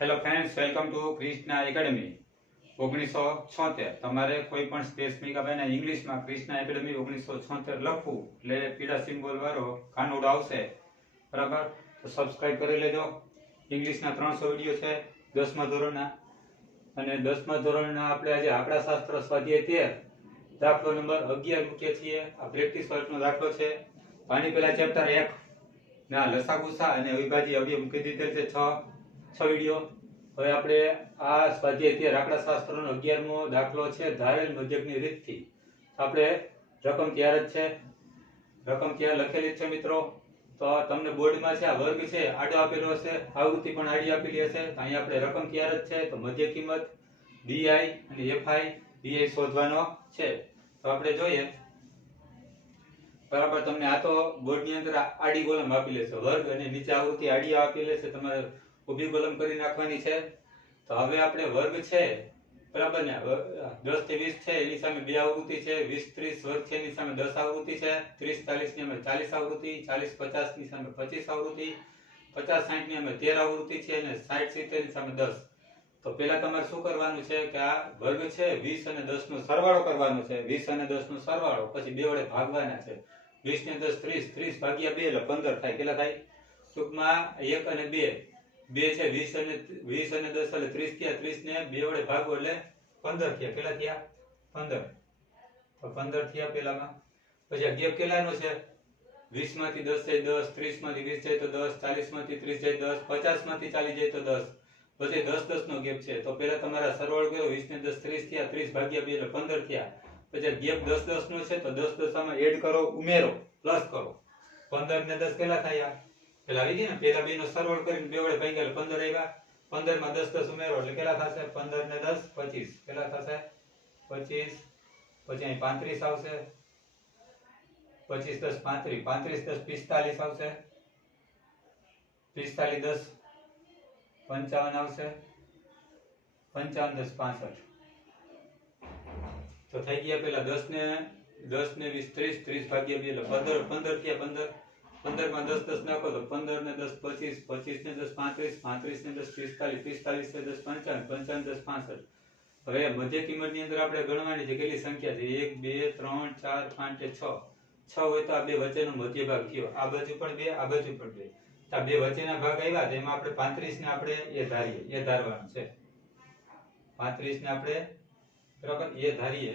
Hello friends welcome to Krishna academy ઓગણીસો છોતેર. તમારે કોઈ પણ સ્પેસ મેગાબાઈના ઇંગ્લિશમાં ક્રિષ્ના એકેડમી ઓગણીસો છોતેર લખવું. એટલે પીળા સિમ્બોલ વાળો કાનોડ આવશે. બરાબર? તો સબસ્ક્રાઇબ કરી લેજો. ઇંગ્લિશના ત્રણસો વીડિયો છે દસમા ધોરણના. અને દસમા ધોરણના આપણે આજે આપણા શાસ્ત્ર સ્વાધ્યાય તેર. દાખલો નંબર અગિયાર મૂકીએ છીએ. આ પ્રેક્ટિસ વર્કનો દાખલો છે. આની પહેલા ચેપ્ટર એક. ના લસા ગુસા અને અવિભાજ્ય અવયવ મૂકી દીધેલ છે છ. છ વીડિયો. હવે આપણે આ સ્વાધ્યાય તેર આંકડા શાસ્ત્રનો અગિયારમો દાખલો છે, ધારેલ મુજબની રીતથી. આપણે રકમ ત્યાર જ છે. રકમ ત્યાં લખેલી છે મિત્રો? તો તમને બોર્ડમાં છે, આ વર્ગ છે, આડો આપેલો હશે, આવૃત્તિ પણ આડી આપેલી હશે. તો અહીંયા આપણે રકમ ત્યાર જ છે, તો મધ્ય કિંમત ડીઆઈ અને એફઆઈ ડીઆઈ શોધવાનો છે. તો આપણે જોઈએ. બરાબર, તમને આ તો બોર્ડની અંદર આડી કોલમ આપી લેશે વર્ગ અને નીચે આવૃત્તિ આડી આપી લેશે તમારે ઊભી કોલમ કરી નાખવાની છે. તો હવે આપણે વર્ગ છે. બરાબર ને? દસથી વીસ છે, એની સામે બે આવૃત્તિ છે, વીસ ત્રીસ વર્ગ છે, એની સામે દસ આવૃત્તિ છે, ત્રીસ ચાલીસની અમે ચાલીસ આવૃત્તિ, ચાલીસ પચાસની સામે પચીસ આવૃત્તિ, પચાસ સાઠની અમે તેર આવૃત્તિ છે અને સાઠ સિત્તેરની સામે દસ. તો પેલા તમારે શું કરવાનું છે કે આ વર્ગ છે, વીસ અને દસ નો સરવાળો કરવાનો છે. વીસ અને દસ નો સરવાળો, પછી બે વડે ભાગવાના છે. વીસ ને દસ ત્રીસ ત્રીસ ભાગ્યા બે એટલે પંદર થાય. કેટલા થાય? ટૂંકમાં એક અને બે. બે છે, વીસ અને વીસ અને દસ એટલે ત્રીસ થયા, ત્રીસ ને બે વડે ભાગો એટલે પંદર થયા. કેટલા થયા? પંદર. તો પંદર થયા પેલામાં પછી ગેપ કેટલાનો છે? વીસમાંથી દસ જાય દસ ત્રીસમાંથી વીસ જાય તો દસ ચાલીસમાંથી ત્રીસ જાય દસ પચાસમાંથી ચાલીસ જાય તો દસ. પછી દસ દસ નો ગેપ છે. તો પેલા તમારા સરવાળો કર્યો વીસ ને દસ ત્રીસ થયા, ત્રીસ ભાગ્યા બે એટલે પંદર થયા. પછી ગેપ દસ દસ નો છે તો દસ દસ આમાં એડ કરો, ઉમેરો, પ્લસ કરો. પંદર ને દસ કેટલા થયા? પેલા આવી ગઈ ને, પેલા બે નો સરવાળો કરીને બે વડે ભાગ્યા એટલે પંદર આવ્યા. પંદરમાં દસ દસ ઉમેરો એટલે કેટલા થશે? પંદર ને દસ, પચીસ. કેટલા થશે? પચીસ. પછી અહીં પાંત્રીસ આવશે. પચીસ દસ પાંત્રીસ. પાંત્રીસ દસ પિસ્તાલીસ આવશે. પિસ્તાલીસ દસ પંચાવન આવશે. પંચાવન દસ પાસઠ. તો થઈ ગયા પેલા દસ ને દસ ને વીસ ત્રીસ ત્રીસ ભાગ્યા બે એટલે પંદર પંદર થયા પંદર. પંદરમાં દસ દસ નાખો તો પંદર ને દસ પચીસ પચીસ ને દસ પાંત્રીસ પાંત્રીસ ને દસ પિસ્તાલીસ પિસ્તાલીસ ને દસ પંચાવન પંચાવન દસ પાસઠ. હવે મધ્ય કિંમતની અંદર આપણે ગણવાની છે કેટલી સંખ્યા છે? એક, બે, ત્રણ, ચાર, પાંચ છ. છ હોય તો આ બે વચ્ચેનો મધ્ય ભાગ થયો આ બાજુ પણ બે, આ બાજુ પણ બે. આ બે વચ્ચેના ભાગ આવ્યા તો એમાં આપણે પાંત્રીસ ને આપણે એ ધારીએ, એ ધારવાનું છે. પાંત્રીસ ને આપણે, બરાબર, એ ધારીએ.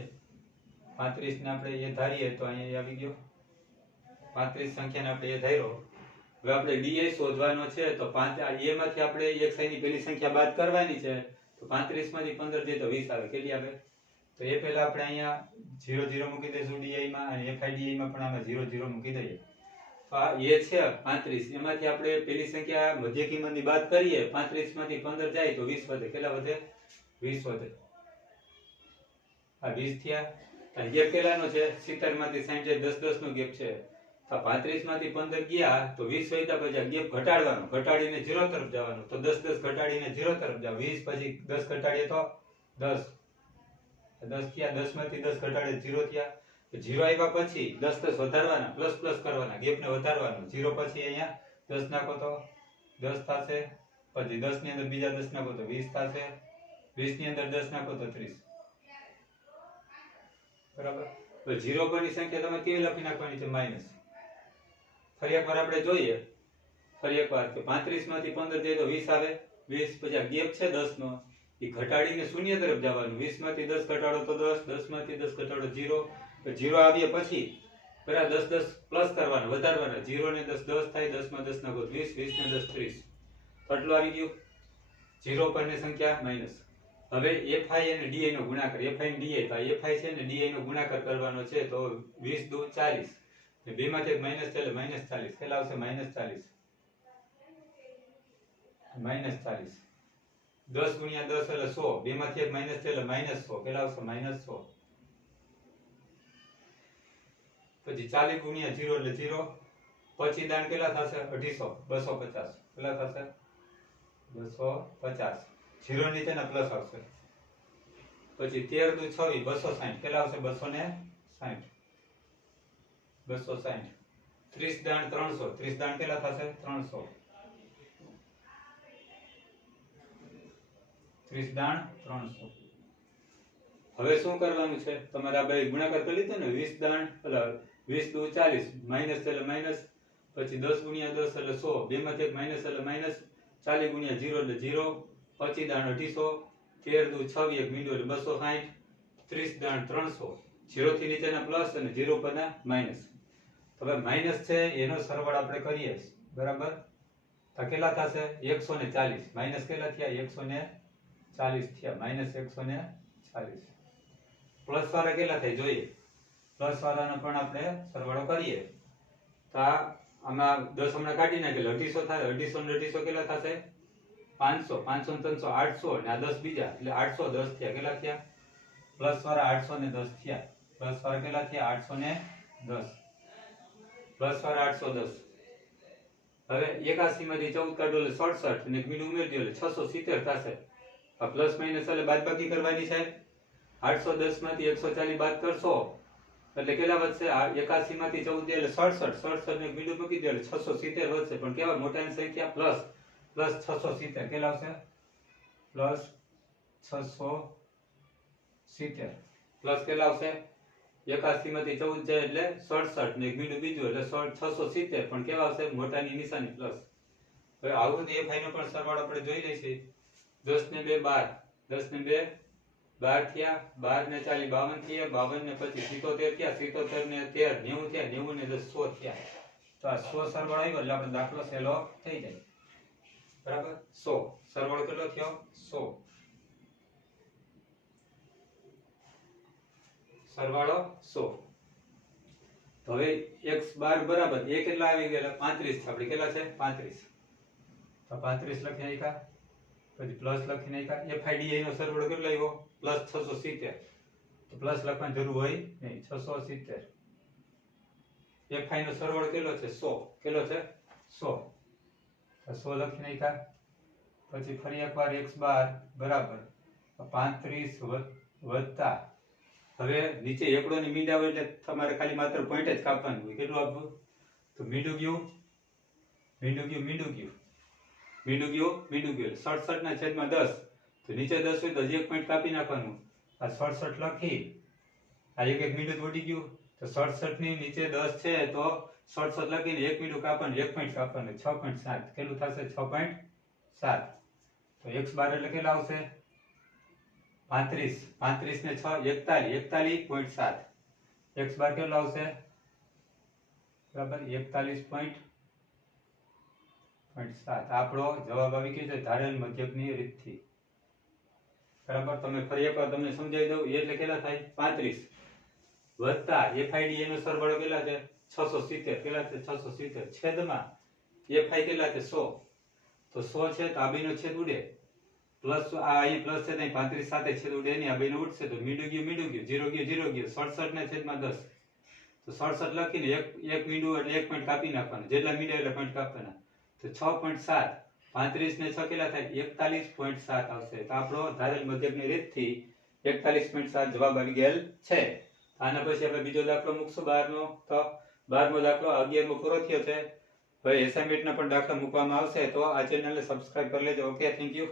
પાંત્રીસ ને આપણે એ ધારીએ તો અહીંયા આવી ગયો. પાંત્રીસ સંખ્યાને આપણે એ ધાર્યો. હવે આપણે ડીએ શોધવાનો છે, તો એ માંથી આપણે એક સાઈની પહેલી સંખ્યા બાદ કરવાની છે, તો પાંત્રીસમાંથી પંદર જઈએ તો વીસ આવે. કેટલી આવે? તો એ પહેલા આપણે અહીંયા ઝીરો ઝીરો મૂકી દઈશું ડીઆઈમાં અને એફઆઈડીઆઈમાં પણ આમાં ઝીરો ઝીરો મૂકી દઈએ. તો આ એ છે પાંત્રીસ. એમાંથી આપણે પેલી સંખ્યા મધ્ય કિંમતની બાદ કરીએ પાંત્રીસમાંથી પંદર જાય તો વીસ વધે. કેટલા વધે? વીસ વધે. આ વીસ થયા. ગેપ કેટલાનો છે સિત્તેરમાંથી સાઈઠ દસ દસ નો ગેપ છે. પાંત્રીસમાંથી પંદર ગયા, તો વીસ વધ્યા પછી ગેપ ઘટાડવાનો. ઘટાડીને ઝીરો તરફ જવાનું. તો દસ દસ ઘટાડીને ઝીરો તરફ જાવ વીસ પછી દસ ઘટાડીએ તો દસ. દસ થયા દસમાંથી દસ ઘટાડે ઝીરો થયા. ઝીરો આવ્યા પછી દસ દસ વધારવાના, પ્લસ પ્લસ કરવાના ગેપ ને વધારવાનો. ઝીરો પછી અહીંયા દસ નાખો તો દસ થશે, પછી દસની અંદર બીજા દસ નાખો તો વીસ થશે વીસની અંદર દસ નાખો તો ત્રીસ. બરાબર? તો ઝીરો પરની સંખ્યા તમે કેવી લખી નાખવાની છે? માઇનસ. ફરી એકવાર આપણે જોઈએ. ફરી એકવાર કે પાંત્રીસમાંથી પંદર જાય તો વીસ આવે. વીસ પછી ગેપ છે દસ નો. એ ઘટાડીને શૂન્ય તરફ જવાનું. વીસમાંથી દસ ઘટાડો તો દસ દસમાંથી દસ ઘટાડો તો ઝીરો આવ્યા પછી બરાબર દસ દસ પ્લસ કરવાના, વધારવાના. જીરો ને દસ દસ થાય, દસમાં દસ નાખો વીસ વીસ ને દસ ત્રીસ. આટલું આવી ગયું. જીરો પરની સંખ્યા માઇનસ હવે એફઆઈ અને ડીઆઈ નો ગુણાકાર. એફઆઈ ડીઆઈ તો એફઆઈ છે ને ડીઆઈ નો ગુણાકાર કરવાનો છે તો વીસ દુ ચાલીસ. ને બે માંથી માઇનસ એટલે માઇનસ ચાલીસ કેટલા આવશે માઇનસ ચાલીસ માઇનસ ચાલીસ દસ ગુણ્યા દસ એટલે સો બે માંથી એક માઇનસ એટલે માઇનસ સો કેટલા આવશે માઇનસ સો પછી ચાલીસ ગુણ્યા જીરો એટલે જીરો પછી દાન કેટલા થશે અઢીસો બસો પચાસ કેટલા થશે બસો પચાસ જીરો નીચેના પ્લસ આવશે પછી તેર દુ છવ્વીસ બસો સાઠ કેટલા આવશે બસો ને સાઠ બસો સાઠ ત્રીસ દાણ ત્રણસો. ત્રીસ દાણ કેટલા થશે? ત્રણસો. ત્રીસ દાણ ત્રણસો. હવે શું કરવાનું છે? તમારે બે ગુણાકાર કરી લીધો ને, વીસ દાણ, એટલે વીસ દુ ચાલીસ, માઇનસ એટલે માઇનસ, પછી દસ ગુણ્યા દસ એટલે સો બે માંથી એક માઇનસ એટલે માઇનસ, ચાલીસ ગુણ્યા જીરો એટલે જીરો, પચીસ દાણ અઢીસો, તેર દુ છવી એક મીંડું એટલે બસો સાઠ ત્રીસ દાણ ત્રણસો. જીરો થી નીચેના પ્લસ અને જીરો પરના માઇનસ. હવે માઇનસ છે, એનો સરવાળો આપણે કરીએ. બરાબર? તો કેટલા થશે? એકસો ને ચાલીસ. માઇનસ કેટલા થયા? એકસો ને ચાલીસ થયા. માઇનસ એકસો ને ચાલીસ. પ્લસ વાળા કેટલા થાય? જોઈએ. પ્લસ વાળાનો પણ આપણે સરવાળો કરીએ. તો આમાં દસ હમણાં કાઢી નાખેલ. અઢીસો થાય, અઢીસો ને અઢીસો કેટલા થશે? પાંચસો. પાંચસો ને ત્રણસો, આઠસો. ને આ દસ બીજા. એટલે આઠસો દસ થયા. કેટલા થયા? પ્લસ વાળા આઠસો ને દસ થયા. પ્લસ વાળા કેટલા થયા? આઠસો ને દસ. પ્લસ વાળા આઠસો દસ હવે એકાસી માંથી ચૌદ કાઢો એટલે સડસઠ અને એક મીંડું ઉમેરી દો એટલે છસો સિત્તેર થશે. આ પ્લસ માઇનસ એટલે બાદબાકી કરવાની છે. આઠસો દસમાંથી એકસો ચાલીસ બાદ કરશો એટલે કેટલા વધશે? આ એકાસી માંથી ચૌદ દે એટલે સડસઠ. સડસઠ ને એક મીંડું મૂકી દો એટલે છસો સિત્તેર વધશે. પણ કેવા મોટાની સંખ્યા? પ્લસ પ્લસ છસો સિત્તેર. કેટલા આવશે? પ્લસ છસો સિત્તેર. પ્લસ કેટલા આવશે? એકાસી માંથી ચૌદ જાય એટલે સડસઠ ને એક મીંડું બીજું એટલે છસો સિત્તેર. પણ કેવા આવશે મોટાની નિશાની પ્લસ. હવે આવું તો એફઆઈ નો પણ સરવાળો આપણે જોઈ લઈશું. દસ ને બે બાર. દસ ને બે બાર થયા. બાર ને ચાલી બાવન થયા. બાવન ને પછી સિત્તોતેર થયા. સિત્તોતેર ને તેર, નેવું થયા. નેવું ને દસ, સો થયા. તો આ સો સરવાળો આવ્યો એટલે આપણે દાખલો સહેલો થઈ જાય. બરાબર? સો. સરવાળો કેટલો થયો? સો. સરવાળો સો. હવે x બાર બરાબર એ કેટલા આવી ગયા પાંત્રીસ. આપણે કેટલા છે? પાંત્રીસ. તો પાંત્રીસ લખી નાખ્યા. પછી પ્લસ લખી નાખ્યા. એફઆઈડી નો સરવાળો કેટલો આવ્યો? પ્લસ છસો સિત્તેર. તો પ્લસ લખવાની જરૂર હોય નહીં. છસો સિત્તેર. એફઆઈ નો સરવાળો કેટલો છે? સો. કેટલો છે? સો. સો લખી નાખ્યા. પછી ફરી એકવાર એક્સ બાર. બરાબર. પાંત્રીસ વત્તા હવે નીચે એકડો ની મીંડ આવે એટલે તમારે ખાલી માત્ર પોઈન્ટ જ કાપવાનું હોય. કેટલું આપવું? તો મીંડું ગયું? મીંડું ગયું મીંડું ગયું. મીંડું ગયું મીંડું ગયું. સડસઠ ના છેદમાં દસ. તો નીચે દસ હોય તો હજી એક પોઈન્ટ કાપી નાખવાનું. આ સડસઠ લખી. આ એક એક મીંડું જ ગયું. તો સડસઠની નીચે દસ છે તો સડસઠ લખીને એક મીંડું કાપવાનું, એક પોઈન્ટ કાપવાનું. છ પોઈન્ટ સાત. કેટલું થશે? છ પોઈન્ટ સાત. તો એક્સ બાર એટલે કેટલા આવશે. પાંત્રીસ. પાંત્રીસ ને છ, એકતાલીસ. એકતાલીસ પોઈન્ટ સાત. એક્સ બાર કેટલો આવશે? બરાબર, એકતાલીસ પોઈન્ટ પોઈન્ટ સાત. આપણો જવાબ આવી ગયો છે ધારેલ મધ્યકની રીતથી. બરાબર, તમે ફરી એકવાર તમને સમજાવી દઉં. એટલે કેટલા થાય? પાંત્રીસ. વત્તા એફઆઈડી એનો સરવાળો કેટલા છે? છસો સિત્તેર. કેટલા છે? છસો સિત્તેર. છેદમાં એફઆઈ કેટલા છે? સો. તો સો છે તો આબીનો છેદ ઉડે. પ્લસ આ અહીં પ્લસ છે ત્યાં પાંત્રીસ સાથે છેદ ઉડે નહીં આ બેનો ઉડશે તો મીંડું ગયું મીંડું ગયું જીરો ગયું જીરો ગયું સડસઠ ને છેદમાં દસ. તો સડસઠ લખીને એક એક મીંડું એટલે એક પોઈન્ટ કાપી નાખવાના. જેટલા મીંડા એટલા પોઈન્ટ કાપવાના. તો છ પોઈન્ટ સાત પાંત્રીસ ને છ કેટલા થાય? એકતાલીસ પોઈન્ટ સાત આવશે. તો આપણો ધારેલ મધ્યકની રીતથી એકતાલીસ પોઈન્ટ સાત જવાબ આવી ગયેલ છે. આના પછી આપણે બીજો દાખલો મૂકશું બારનો તો બારમો દાખલો અગિયારમો પૂરો થયો છે. હવે એસાઇનમેન્ટના પણ દાખલા મૂકવામાં આવશે તો આ ચેનલને સબસ્ક્રાઇબ કરી લેજો. Okay thank you